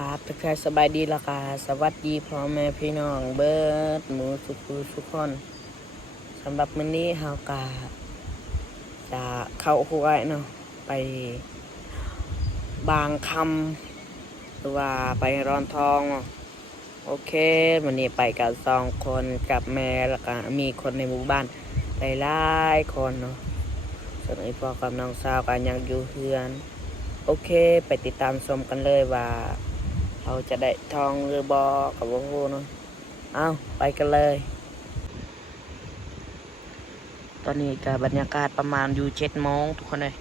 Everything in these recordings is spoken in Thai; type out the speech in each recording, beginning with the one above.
ครับทักทายสบายดีละค่ะสวัสดีพ่อแม่พี่น้องเบิร์ดหมูทุกคนสำหรับมื้อนี้เฮากะจะเข้าห้วยเนาะไปบางคำหรือว่าไปร้อนทองเนาะโอเควันนี้ไปกัน2 คนกับแม่แล้วก็มีคนในหมู่บ้านหลายๆคนเนาะส่วนไอ้พ่อกับน้องสาวกันยังอยู่เฮือนโอเคไปติดตามชมกันเลยว่าเราจะได้ทองหรือบอกับวงโูเนาะเอาไปกันเลยตอนนี้ก็บรรยากาศประมาณอยู่7 โมงทุกคนเลย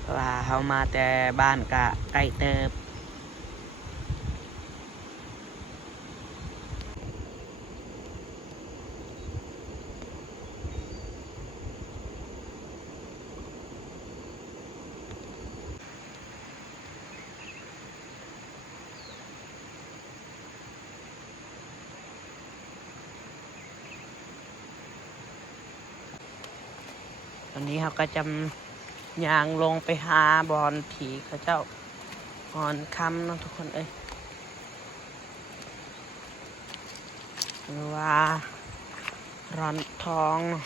เพราะว่าเรามาแต่บ้านกะใกล้เติบตอนนี้เราก็จะย่างลงไปหาบอลถีเขาเจ้าบอลคำเนาะทุกคนเอ้ยหรือว่าร้อนทองเนาะ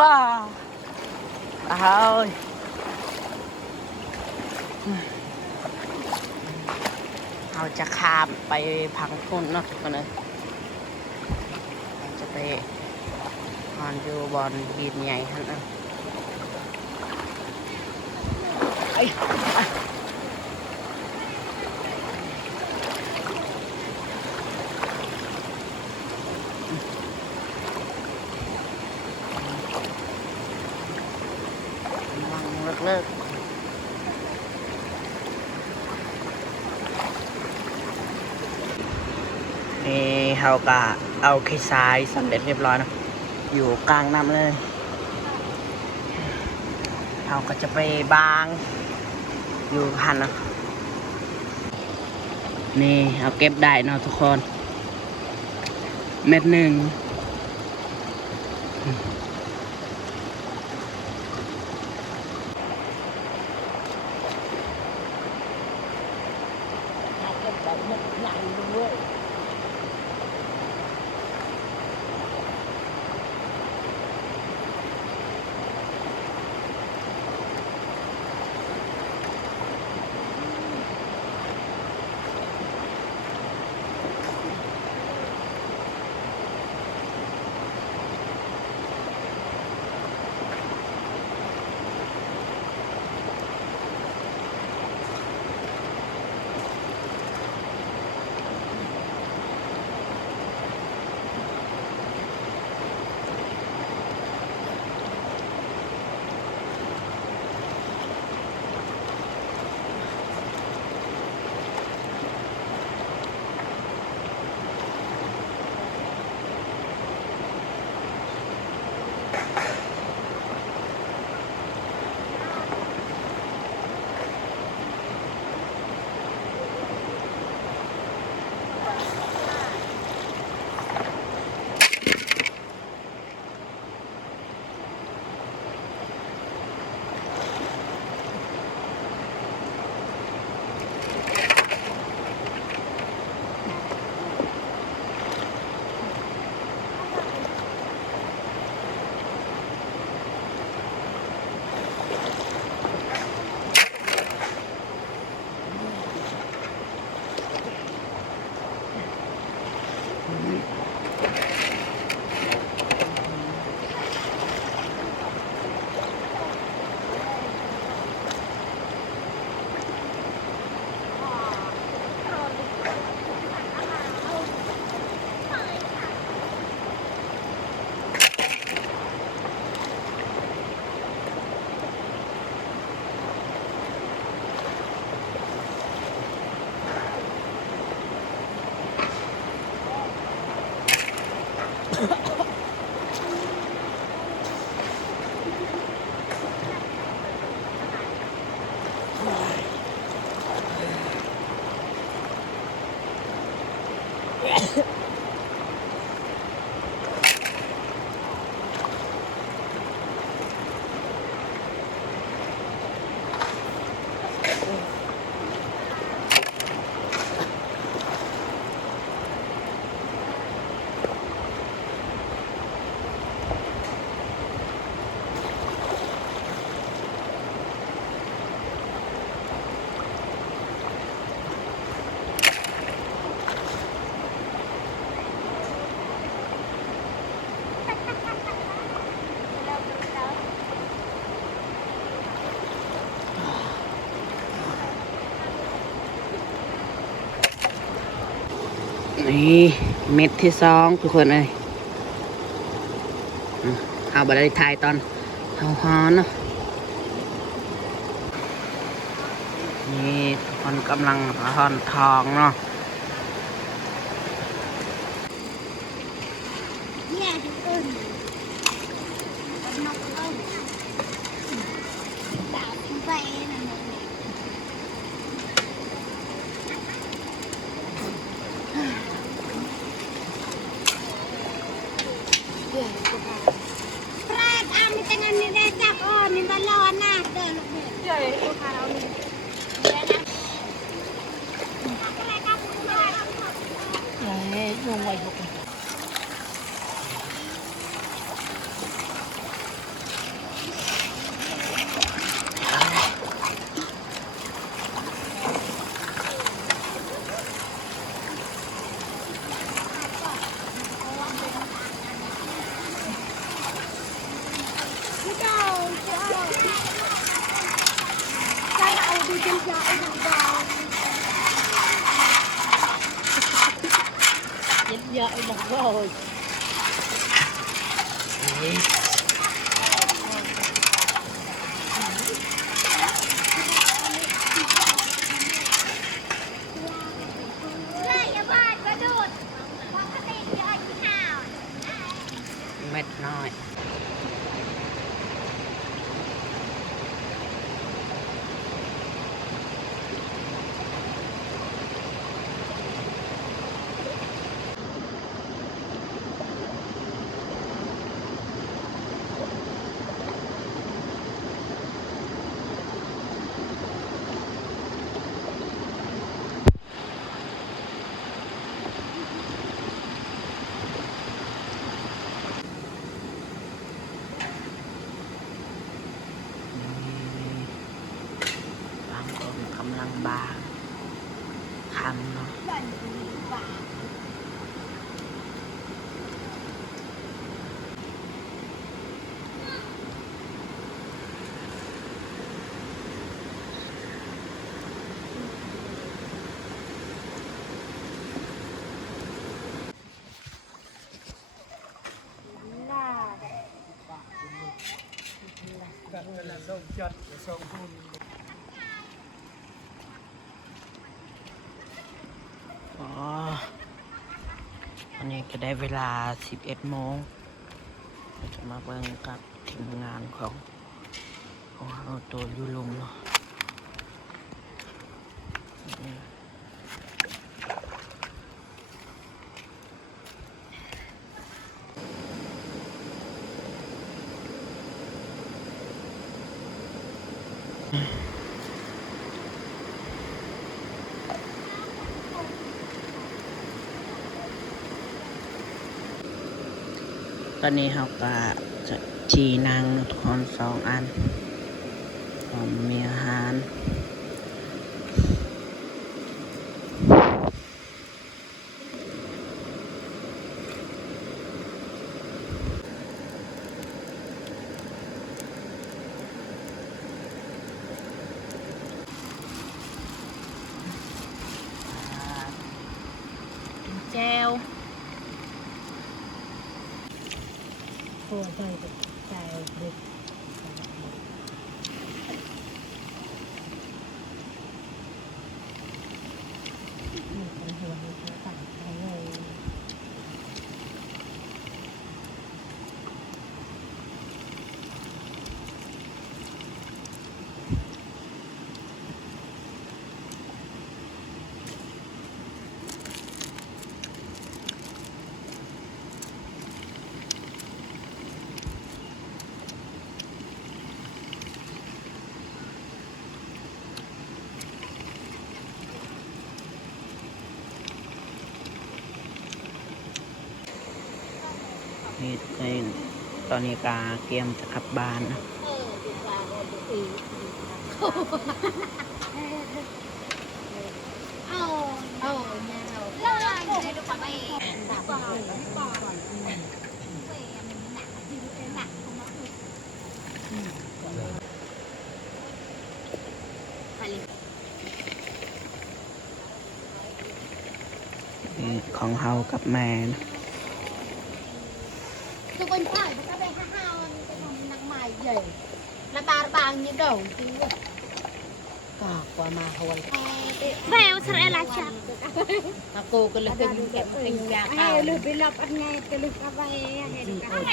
บ้าเอาเราจะข้ามไปพังพุ่นเนาะทุกคนเลยเราจะไปนอนอยู่บอลหินใหญ่ท่านนะไอ้วังเลิกนี่เขาก็เอาขี้ทรายสำเร็จเรียบร้อยนะอยู่กลางน้ำเลยเขาก็จะไปบางอยู่หันนะนี่เอาเก็บได้เนาะทุกคน1 เม็ด นี่เม็ดที่สองทุกคนเลยเอาไปได้ถ่ายตอนเอาฮอนเนาะนี่ทุกคนกำลังทอนทองเนาะเนี่ยทุกคนนกเอ้ยดาวไปนั่นเลยปลาอามีแต่เงินนี่ได้จับอ่อนนี่บอลลอนนะเดินลูกเดินลูกค้าเรานี่เดี๋ยวนะอะไรครับเฮ้ยลงไว้บุกเจ้าเอาดูจนยาวหนังดาวเยอะๆหนังดาวเม็ดน้อยบางคนกำลังบางทำเนาะอ๋ออันนี้ก็ได้เวลา 11 โมงจะมาเบิ่งกับทีมงานของเราตัวยูลุงเนาะตอนนี้เราก็จะจีนางทุกคน2 อันมีอาหารแจวโอ้ใส่ใจเด็กเป็นหัวในกระต่ายไปเลย ทุกคนตอนนี้กาเตรียมจะกลับบ้านนะ นี่ของเฮากับแม่นะ ทุกคนใช่มันก็ไปห้าวมันเป็นนางไม้ใหญ่ระบาดบางยี่ดงจริง ก็กว่ามาหวย แววสระละชัก akuก็เลยเป็นแบบเป็นยา ให้ลืมไปรับอันไงจะลืมเอาไปให้ดูกัน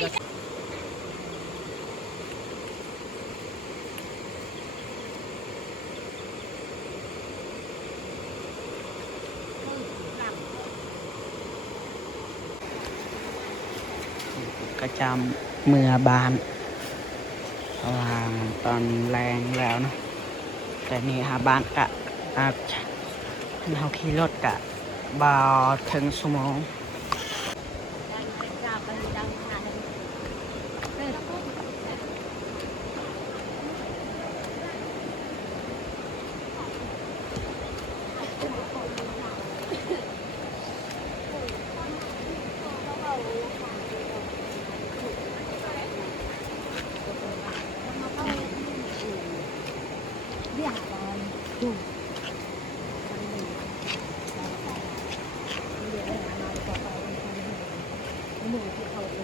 ก็จำเมื่อบานเพราะว่าตอนแรงแล้วเนอะแต่นี่หาบ้านกะเราขี่รถกะบาถึงชั่วโมง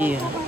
นี่